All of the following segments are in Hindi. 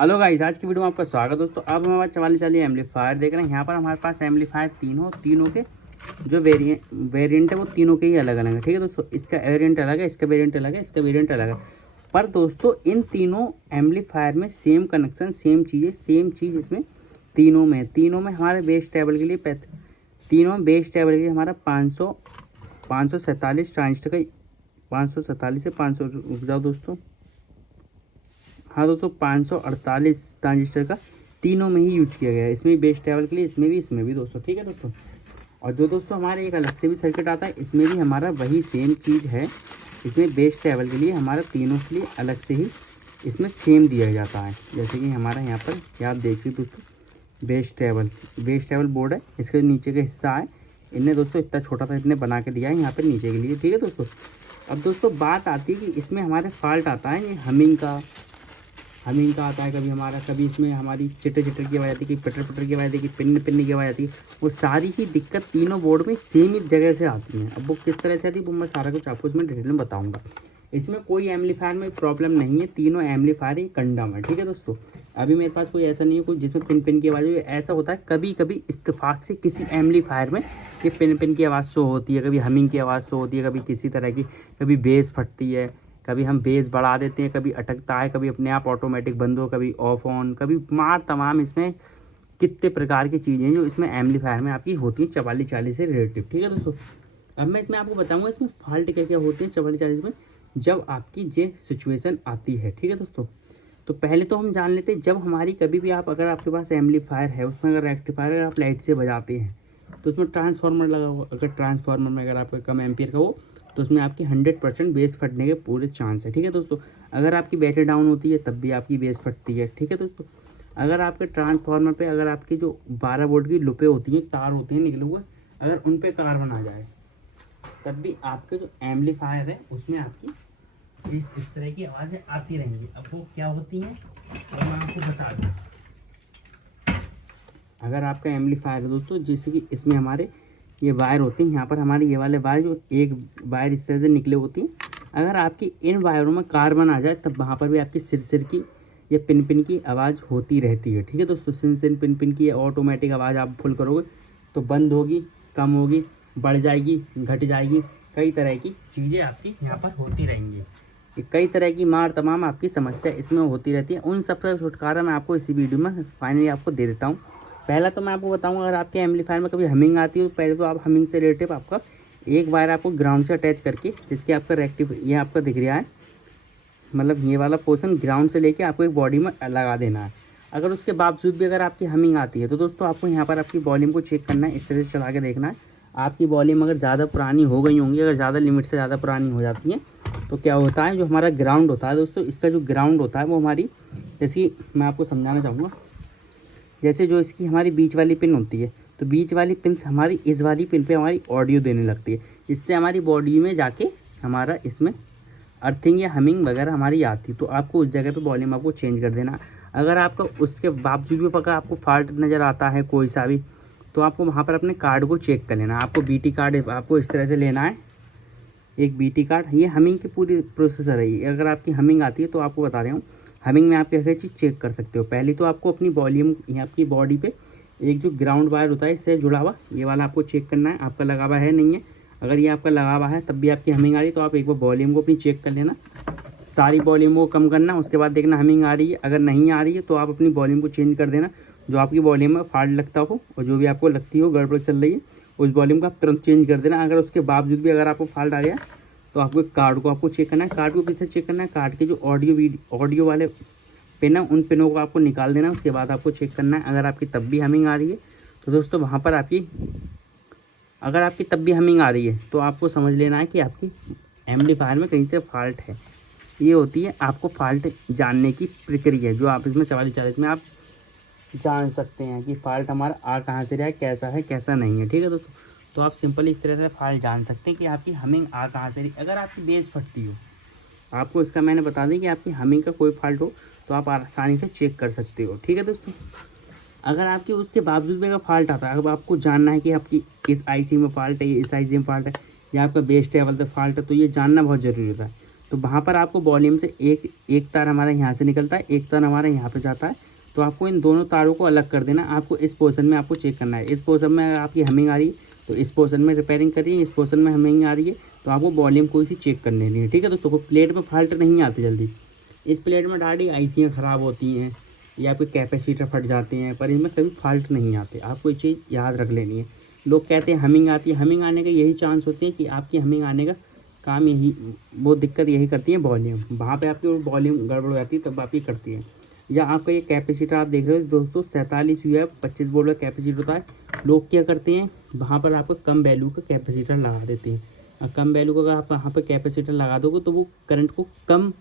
हेलो गाइस, आज की वीडियो में आपका स्वागत है दोस्तों। अब हमारे 4440 एम्पलीफायर देख रहे हैं। यहाँ पर हमारे पास एम्पलीफायर तीनों के जो वेरिएंट है वो तीनों के ही अलग अलग है। ठीक है दोस्तों, इसका वेरिएंट अलग है, इसका वेरिएंट अलग है, इसका वेरिएंट अलग है। पर दोस्तों इन तीनों एम्पलीफायर में सेम कनेक्शन, सेम चीज़ें, सेम चीज़ इसमें तीनों में हमारे बेस टेबल के लिए तीनों में बेस टेबल के लिए हमारा 547 ट्रांजिस्टर का 547 से 500 रुक जाओ दोस्तों। हाँ दोस्तों, 548 ट्रांजिस्टर का तीनों में ही यूज किया गया है। इसमें भी बेस टेबल के लिए, इसमें भी दोस्तों। ठीक है दोस्तों, और जो दोस्तों हमारे एक अलग से भी सर्किट आता है, इसमें भी हमारा वही सेम चीज़ है। इसमें बेस टेबल के लिए हमारा तीनों के लिए अलग से ही इसमें सेम दिया जाता है। जैसे कि हमारा यहाँ पर क्या आप देखिए दोस्तों, बेस टेबल बोर्ड है, इसके नीचे का हिस्सा है। इनने दोस्तों इतना छोटा सा इतने बना के दिया है यहाँ पर नीचे के लिए। ठीक है दोस्तों, अब दोस्तों बात आती है कि इसमें हमारे फॉल्ट आता है ये हमिंग का आता है। कभी इसमें हमारी चिटर की आवाज़ आती है, कभी पटर की आवाज़ आती है, पिन्न की आवाज़ आती है। वो सारी ही दिक्कत तीनों बोर्ड में सेम ही जगह से आती हैं। अब वो किस तरह से आती है वो मैं सारा कुछ आपको इसमें डिटेल में बताऊंगा। इसमें कोई एम्पलीफायर में प्रॉब्लम नहीं है, तीनों एम्पलीफायर ही कंडम है। ठीक है दोस्तों, अभी मेरे पास कोई ऐसा नहीं है कोई जिसमें पिन की आवाज़ हो। ऐसा होता है कभी कभी इत्तेफाक से किसी एम्पलीफायर में ये पिन की आवाज़ शो होती है, कभी हमिंग की आवाज़ शो होती है, कभी किसी तरह की, कभी बेस फटती है, कभी हम बेस बढ़ा देते हैं, कभी अटकता है, कभी अपने आप ऑटोमेटिक बंद हो, कभी ऑफ ऑन, कभी मार तमाम इसमें कितने प्रकार की चीज़ें जो इसमें एम्पलीफायर में आपकी होती हैं 4440 से रिलेटिव। ठीक है दोस्तों, अब मैं इसमें आपको बताऊंगा इसमें फॉल्ट क्या क्या होते हैं 4440 में जब आपकी ये सिचुएशन आती है। ठीक है दोस्तों, तो पहले तो हम जान लेते हैं, जब हमारी कभी भी अगर आपके पास एम्पलीफायर है, उसमें अगर रेक्टिफायर आप लाइट से बजाते हैं तो उसमें ट्रांसफार्मर लगा हो, अगर ट्रांसफार्मर में अगर आपका कम एम्पियर का हो तो उसमें आपकी 100% बेस फटने के पूरे चांस है। ठीक है दोस्तों, अगर आपकी बैटरी डाउन होती है तब भी आपकी बेस फटती है। ठीक है दोस्तों, अगर आपके ट्रांसफार्मर पे अगर आपकी जो 12 वोल्ट की लुपे होती हैं, तार होते हैं निकले हुए, अगर उन पे कार्बन आ जाए तब भी आपके जो एम्पलीफायर है उसमें आपकी इस तरह की आवाज़ें आती रहेंगी। अब वो क्या होती हैं और मैं आपको बता दूँ। अगर आपका एम्पलीफायर है दोस्तों, जैसे कि इसमें हमारे ये वायर होते हैं, यहाँ पर हमारे ये वाले वायर जो एक वायर इस तरह से निकले होती हैं, अगर आपकी इन वायरों में कार्बन आ जाए तब वहाँ पर भी आपकी सिर की या पिन की आवाज़ होती रहती है। ठीक है दोस्तों, सिन पिन की ऑटोमेटिक आवाज़ आप फुल करोगे तो बंद होगी, कम होगी, बढ़ जाएगी, घट जाएगी, कई तरह की चीज़ें आपकी यहाँ पर होती रहेंगी। कई तरह की मार तमाम आपकी समस्या इसमें होती रहती है। उन सबका छुटकारा मैं आपको इसी वीडियो में फाइनली आपको दे देता हूँ। पहला तो मैं आपको बताऊंगा, अगर आपके एम्पलीफायर में कभी हमिंग आती है तो पहले तो आप हमिंग से रिलेटिव आपका एक वायर आपको ग्राउंड से अटैच करके, जिसके आपका ये आपका दिख रहा है, मतलब ये वाला पोर्शन ग्राउंड से लेके आपको एक बॉडी में लगा देना है। अगर उसके बावजूद भी अगर आपकी हमिंग आती है तो दोस्तों आपको यहाँ पर आपकी वॉल्यूम को चेक करना है, इस तरह से चला के देखना है। आपकी वॉल्यूम अगर ज़्यादा पुरानी हो गई होंगी, अगर ज़्यादा लिमिट से ज़्यादा पुरानी हो जाती है तो क्या होता है, जो हमारा ग्राउंड होता है दोस्तों, इसका जो ग्राउंड होता है वो हमारी, जैसे मैं आपको समझाना चाहूँगा, जैसे जो इसकी हमारी बीच वाली पिन होती है, तो बीच वाली पिन हमारी इस वाली पिन पे हमारी ऑडियो देने लगती है। इससे हमारी बॉडी में जाके हमारा इसमें अर्थिंग या हमिंग वगैरह हमारी आती, तो आपको उस जगह पे वॉल्यूम आपको चेंज कर देना। अगर आपका उसके बावजूद भी अगर आपको फॉल्ट नज़र आता है कोई सा भी, तो आपको वहाँ पर अपने कार्ड को चेक कर लेना। आपको BT कार्ड आपको इस तरह से लेना है, एक BT कार्ड। ये हमिंग की पूरी प्रोसेसर है। अगर आपकी हमिंग आती है तो आपको बता रहा हूँ, हमिंग में आप कैसे चीज़ चेक कर सकते हो। पहले तो आपको अपनी वॉल्यूम, यहाँ आपकी बॉडी पे एक जो ग्राउंड वायर होता है इससे जुड़ा हुआ, ये वाला आपको चेक करना है आपका लगा हुआ है नहीं है। अगर ये आपका लगा हुआ है तब भी आपकी हमिंग आ रही है तो आप एक बार वॉल्यूम को अपनी चेक कर लेना, सारी वॉल्यूम को कम करना, उसके बाद देखना हमिंग आ रही है। अगर नहीं आ रही है तो आप अपनी वॉल्यूम को चेंज कर देना, जो आपकी वॉल्यूम में फॉल्ट लगता हो और जो भी आपको लगती हो गड़बड़ चल रही है उस वॉल्यूम को आप तुरंत चेंज कर देना। अगर उसके बावजूद भी अगर आपको फॉल्ट आ गया तो आपको कार्ड को आपको चेक करना है। कार्ड को किससे चेक करना है, कार्ड के जो ऑडियो वाले पिन है उन पिनों को आपको निकाल देना, उसके बाद आपको चेक करना है। अगर आपकी तब भी हमिंग आ रही है तो दोस्तों वहाँ पर अगर आपकी तब भी हमिंग आ रही है तो आपको समझ लेना है कि आपकी एम्पलीफायर में कहीं से फॉल्ट है। ये होती है आपको फॉल्ट जानने की प्रक्रिया, जो आप इसमें 4440 में आप जान सकते हैं कि फॉल्ट हमारा आ कहाँ से रहा है कैसा नहीं है। ठीक है दोस्तों, तो आप सिंपली इस तरह से फॉल्ट जान सकते हैं कि आपकी हमिंग आ कहाँ से रही। अगर आपकी बेस फटती हो, आपको इसका मैंने बता दें कि आपकी हमिंग का कोई फॉल्ट हो तो आप आसानी से चेक कर सकते हो। ठीक है दोस्तों, अगर आपके उसके बावजूद भी अगर फॉल्ट आता है, अगर आपको जानना है कि आपकी इस IC में फॉल्ट है, इस IC में फॉल्ट है, या आपका बेस टेबल पर फॉल्ट है, तो ये जानना बहुत ज़रूरी होता है। तो वहाँ पर आपको वॉल्यूम से एक तार हमारा यहाँ से निकलता है, एक तार हमारा यहाँ पे जाता है। तो आपको इन दोनों तारों को अलग कर देना। आपको इस पोर्शन में आपको चेक करना है। इस पोर्शन में अगर आपकी हमिंग आ रही है तो इस पोर्शन में रिपेयरिंग करिए, इस पोर्शन में हमिंग आ रही है तो आपको वॉल्यूम कोई सी चेक करनी नहीं है। ठीक है दोस्तों, प्लेट में फॉल्ट नहीं आती जल्दी। इस प्लेट में डायरेक्ट आईसियाँ ख़राब होती हैं या आपके कैपेसिटर फट जाते हैं, पर इसमें कभी फॉल्ट नहीं आते। आपको ये चीज़ याद रख लेनी है। लोग कहते हैं हमिंग आती है, हमिंग आने का यही चांस होते हैं कि आपकी हमिंग आने का काम यही, वो दिक्कत यही करती है वॉल्यूम। वहाँ पे आपकी वॉल्यूम गड़बड़ हो जाती है तब आप ये करती है। या आपका ये कैपेसिटर आप देख रहे हो दोस्तों 47 UF 25 वोल्ट का कैपेसिटर होता है। लोग क्या करते हैं, वहाँ पर आपको कम वैल्यू का कैपेसिटर लगा देते हैं। और कम वैल्यू का अगर आप वहाँ पर कैपेसिटर लगा दोगे तो वो करंट को कम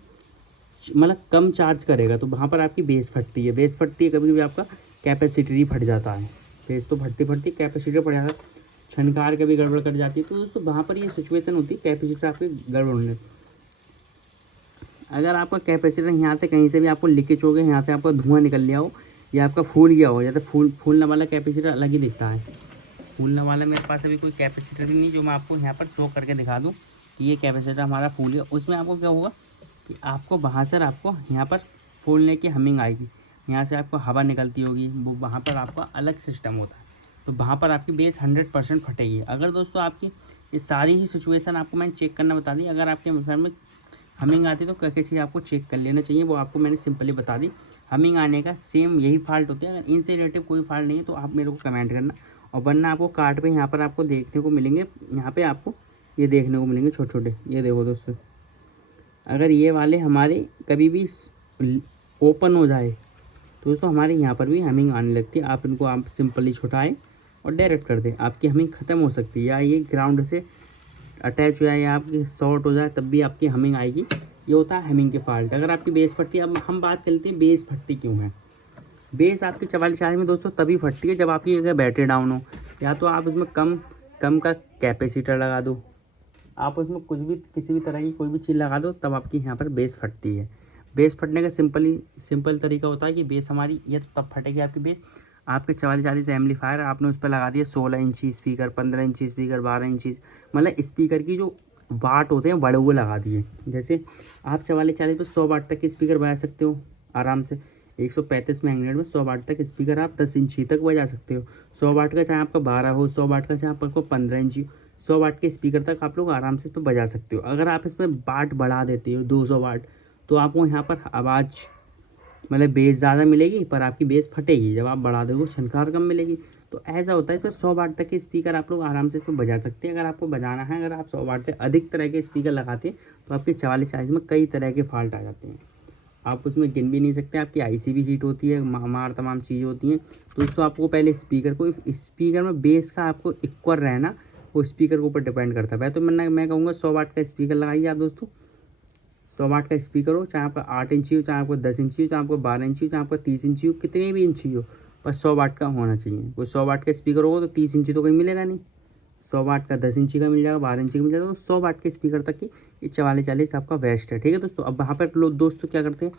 कम चार्ज करेगा, तो वहाँ पर आपकी बेस फटती है। कभी कभी आपका कैपेसिटर ही फट जाता है। बेस तो फटती कैपेसिटर फट जाता है, छनकार कभी गड़बड़ कर जाती है। तो दोस्तों वहाँ पर ये सिचुएशन होती है कैपेसिटर आपके गड़बड़ होने। अगर आपका कैपेसिटर यहाँ से कहीं से भी आपको लीकेज हो गया, यहाँ से आपका धुआं निकल लिया हो या आपका फूल गया हो, या तो फूलने वाला कैपेसिटर अलग ही दिखता है। फूलने वाला मेरे पास अभी कोई कैपेसिटर भी नहीं जो मैं आपको यहाँ पर शो करके दिखा दूँ कि ये कैपेसिटर हमारा फूल गया। उसमें आपको क्या होगा कि आपको वहाँ से आपको यहाँ पर फूलने की हमिंग आएगी, यहाँ से आपको हवा निकलती होगी, वो वहाँ पर आपका अलग सिस्टम होता है। तो वहाँ पर आपकी बेस 100% फटेगी। अगर दोस्तों आपकी ये सारी ही सिचुएशन आपको मैंने चेक करना बता दी। अगर आपके एम्पलीफायर में हमिंग आती है तो क्या क्या चीज़ आपको चेक कर लेना चाहिए, वो आपको मैंने सिंपली बता दी। हमिंग आने का सेम यही फॉल्ट होता है। अगर इनसे रिलेटेड कोई फॉल्ट नहीं है तो आप मेरे को कमेंट करना, और वरना आपको कार्ड पे यहाँ पर आपको देखने को मिलेंगे, यहाँ पे आपको ये देखने को मिलेंगे छोटे छोटे। ये देखो दोस्तों, अगर ये वाले हमारे कभी भी ओपन हो जाए तो दोस्तों हमारे यहाँ पर भी हमिंग आने लगती है। आप इनको आप सिंपली छुटाएं और डायरेक्ट कर दें, आपकी हमिंग ख़त्म हो सकती है। या ये ग्राउंड से अटैच हो जाए या आपकी शॉर्ट हो जाए तब भी आपकी हमिंग आएगी। ये होता है हमिंग के फॉल्ट। अगर आपकी बेस फटती है, अब हम बात कर लेते हैं बेस फटती क्यों है। बेस आपकी 44 में दोस्तों तभी फटती है जब आपकी अगर बैटरी डाउन हो, या तो आप उसमें कम का कैपेसिटर लगा दो, आप उसमें कुछ भी किसी भी तरह की कोई भी चीज़ लगा दो, तब आपकी यहाँ पर बेस फटती है। बेस फटने का सिंपल तरीका होता है कि बेस हमारी ये तो तब फटेगी आपकी बेस, आपके 44 एम्पलीफायर आपने उस पर लगा दिया 16 इंची स्पीकर, 15 इंची स्पीकर, 12 इंची, स्पीकर की जो वाट होते हैं बड़े वो लगा दिए। जैसे आप 44 पर 100 वाट तक के स्पीकर बजा सकते हो आराम से। 135 मैग्नेट में 100 वाट तक स्पीकर आप 10 इंची तक बजा सकते हो। 100 वाट का चाहे आपका 12 हो, 100 वाट का चाहे आपको 15 इंची, 100 वाट के स्पीकर तक आप लोग आराम से इस पर बजा सकते हो। अगर आप इसमें वाट बढ़ा देते हो 200 वाट तो आपको यहाँ पर आवाज़ बेस ज़्यादा मिलेगी पर आपकी बेस फटेगी। जब आप बढ़ा दोगे छनकार कम मिलेगी। तो ऐसा होता है। इसमें 100 वाट तक के स्पीकर आप लोग आराम से इसमें बजा सकते हैं। अगर आपको बजाना है, अगर आप 100 वाट से अधिक तरह के स्पीकर लगाते हैं तो आपके 44 में कई तरह के फॉल्ट आ जाते हैं। आप उसमें गिन भी नहीं सकते। आपकी आईसी भी हीट होती है, तमाम चीज़ें होती हैं। तो दोस्तों आपको पहले स्पीकर में बेस का आपको इक्वल रहना, वो स्पीकर के ऊपर डिपेंड करता है। तो मैं कहूँगा 100 वाट का स्पीकर लगाइए आप दोस्तों। 100 वाट का स्पीकर हो, चाहे आपका 8 इंची हो, चाहे आपको 10 इंची हो, चाहे आपको 12 इंची हो, चाहे आपको 30 इंची हो, कितने भी इंची हो, पर 100 वाट का होना चाहिए। कोई 100 वाट का स्पीकर होगा तो 30 इंची तो कहीं मिलेगा नहीं। 100 वाट का 10 इंची का मिल जाएगा, 12 इंची का मिल जाएगा। तो 100 वाट के स्पीकर तक की ये 44 आपका बेस्ट है। ठीक है दोस्तों। अब वहाँ पर लोग दोस्तों क्या करते हैं,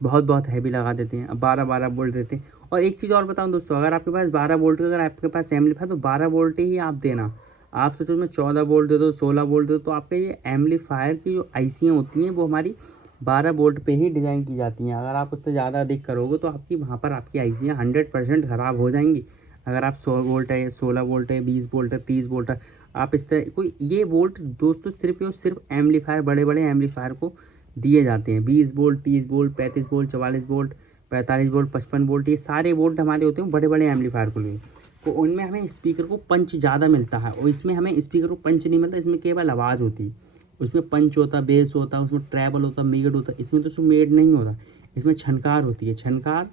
बहुत हैवी लगा देते हैं, अब 12 वोल्ट देते हैं। और एक चीज़ और बताऊं दोस्तों, अगर आपके पास 12 वोल्ट का अगर आपके पास एम्पलीफायर तो 12 वोल्ट ही आप देना। आप सोचो उसमें 14 वोल्ट दे दो, 16 वोल्ट दे दो, तो आपके ये एम्पलीफायर की जो आईसियाँ होती हैं वो हमारी 12 वोल्ट पे ही डिज़ाइन की जाती हैं। अगर आप उससे ज़्यादा अधिक करोगे तो आपकी वहाँ पर आपकी आईसियाँ 100% ख़राब हो जाएंगी। अगर आप 100 वोल्ट है, 16 वोल्ट है, 20 वोल्ट है, 30 वोल्ट है, आप इस तरह कोई ये वोल्ट दोस्तों सिर्फ और सिर्फ एम्पलीफायर, बड़े बड़े एम्पलीफायर को दिए जाते हैं। 20 volt, 30 volt, 35 volt, 44 volt, 45 volt, 55 volt, ये सारे वोल्ट हमारे होते हैं बड़े बड़े एम्पलीफायर को लिए। तो उनमें हमें स्पीकर को पंच ज़्यादा मिलता है, और इसमें हमें स्पीकर को पंच नहीं मिलता। इसमें केवल आवाज़ होती है। उसमें पंच होता, बेस होता, उसमें ट्रैवल होता, मेड होता। इसमें तो उसमें मेड नहीं होता, इसमें छनकार होती है, छनकार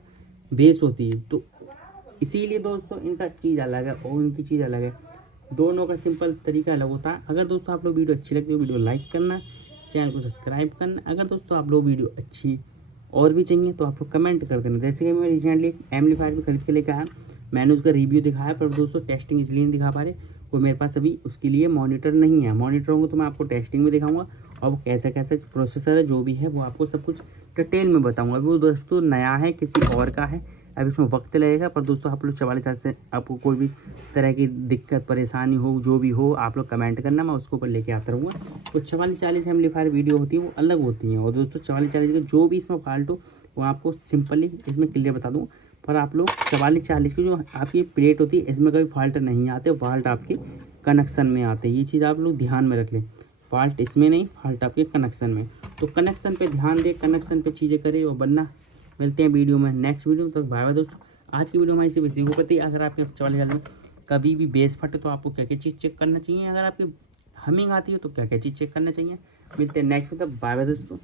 बेस होती है। तो इसीलिए दोस्तों इनका चीज़ अलग है और उनकी चीज़ अलग है। दोनों का सिंपल तरीका अलग होता है। अगर दोस्तों आप लोग वीडियो अच्छी लगती है वीडियो लाइक करना, चैनल को सब्सक्राइब करना। अगर दोस्तों आप लोग वीडियो अच्छी और भी चाहिए तो आप लोग कमेंट कर देना। जैसे कि मैं रिसेंटली एक एम्पलीफायर भी खरीद के लेकर आया, मैंने उसका रिव्यू दिखाया, पर दोस्तों टेस्टिंग इसलिए नहीं दिखा पा रहे, वो मेरे पास अभी उसके लिए मॉनिटर नहीं है। मॉनिटर होंगे तो मैं आपको टेस्टिंग में दिखाऊंगा, और वो कैसा कैसा प्रोसेसर है जो भी है वो आपको सब कुछ डिटेल में बताऊंगा। वो दोस्तों नया है, किसी और का है, अब इसमें वक्त लगेगा, पर दोस्तों आप लोग 44 से आपको कोई भी तरह की दिक्कत परेशानी हो, जो भी हो, आप लोग कमेंट करना, मैं उसके ऊपर लेके आता रहूँगा। तो 4440 एम्पलीफायर वीडियो होती है वो अलग होती हैं, और दोस्तों 4440 का जो भी इसमें फॉल्ट हो वो आपको सिंपली इसमें क्लियर बता दूँ। पर आप लोग 4440 की जो आपकी प्लेट होती है इसमें कभी फॉल्ट नहीं आते, फॉल्ट आपके कनेक्शन में आते हैं। ये चीज़ आप लोग ध्यान में रख लें, फॉल्ट इसमें नहीं, फॉल्ट आपके कनेक्शन में। तो कनेक्शन पे ध्यान दें, कनेक्शन पे चीज़ें करें, और बनना मिलते हैं वीडियो में, नेक्स्ट वीडियो में। तो बाय बाय दोस्तों। आज की वीडियो हमारी सिर्फ इसी को पता है। अगर आपके 44 में कभी भी बेस फटे तो आपको क्या क्या चीज़ चेक करना चाहिए, अगर आपकी हमिंग आती है तो क्या क्या चीज़ चेक करना चाहिए। मिलते हैं नेक्स्ट वीडियो, बाय बाय दोस्तों।